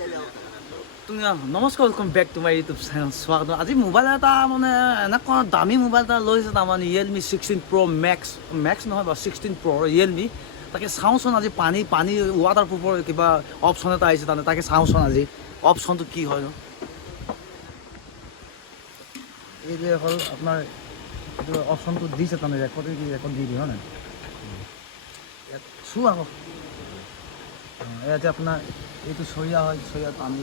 তুমি নমস্কাৰ welcome back to my YouTube channel স্বাগত আজি মোবাইল এটা মানে এনেকুৱা দামী মোবাইল এটা লৈছে তাৰমানে ৰিয়েলমি 16 Pro মেক্স নহয় বা 16 Pro ৰিয়েলমি তাকে চাওঁচোন আজি পানী ৱাটাৰ প্ৰুফৰ কিবা অপশ্যন এটা আহিছে তাৰমানে তাকে চাওঁচোন আজি অপশ্যনটো কি হয় এই যে হ'ল আপোনাৰ এইটো অপশ্যনটো দিছে তাৰমানে ৰেকৰ্ড দি দিয়ে হয় নাই ইয়াত চোৱা আকৌ ইয়াতে আপোনাৰ এইটো চৰিয়া হয় চৰিয়া পানী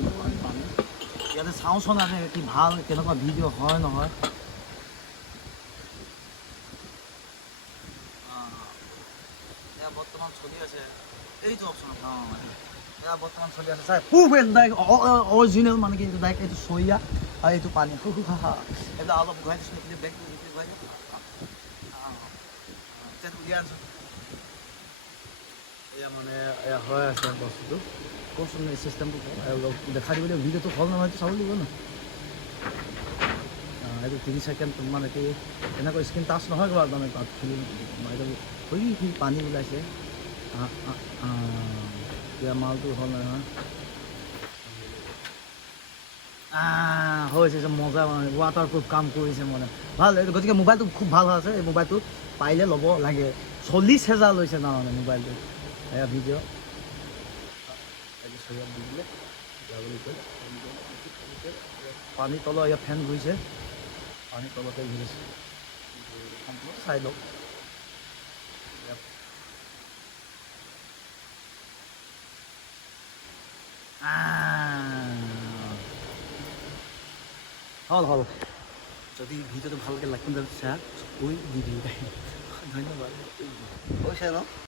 ইয়াতে চাওঁচোন আজি কি ভাল কেনেকুৱা ভিডিঅ' হয় নহয় এয়া বৰ্তমান চলি আছে এইটো অপশ্যন এয়া বৰ্তমান চলি আছে চাই খুব ডাইৰেক্ট অৰিজিনেল মানে কি এইটো ডাইৰেক্ট এইটো চৰিয়া আৰু এইটো পানী এইটো অলপ ঘূৰাই দিছোঁ এইটো বেগটো ঘূৰাই দিওঁ এতিয়াতো উলিয়াই আনিছোঁ এয়া মানে এয়া হৈ আছে বস্তুটো কচোন এই চিষ্টেমটো দেখাই দিব লাগিব ভিডিঅ'টো হ'ল নহয় চাব লাগিব ন এইটো 3 ছেকেণ্ড মানে কি এনেকৈ স্ক্ৰীন টাচ নহয় বাৰু মানে তাত সি পানী ওলাইছে এতিয়া মালটো হ'ল নহয় হৈছে মজা মানে ৱাটাৰ প্ৰুফ কাম কৰিছে মানে ভাল গতিকে মোবাইলটো খুব ভাল আছে এই মোবাইলটো পাৰিলে ল'ব লাগে 40,000 লৈছে তাৰমানে মোবাইলটো এয়া ভিডিঅ' দি দিলে পানী তলৰ ইয়াত ফেন ঘূৰিছে পানী তলতে ঘূৰিছে সম্পূৰ্ণ চাই লওক হ'ল যদি ভিডিঅ'টো ভালকৈ লাগি চা কৈ দিবি ধন্যবাদ কৈছে ন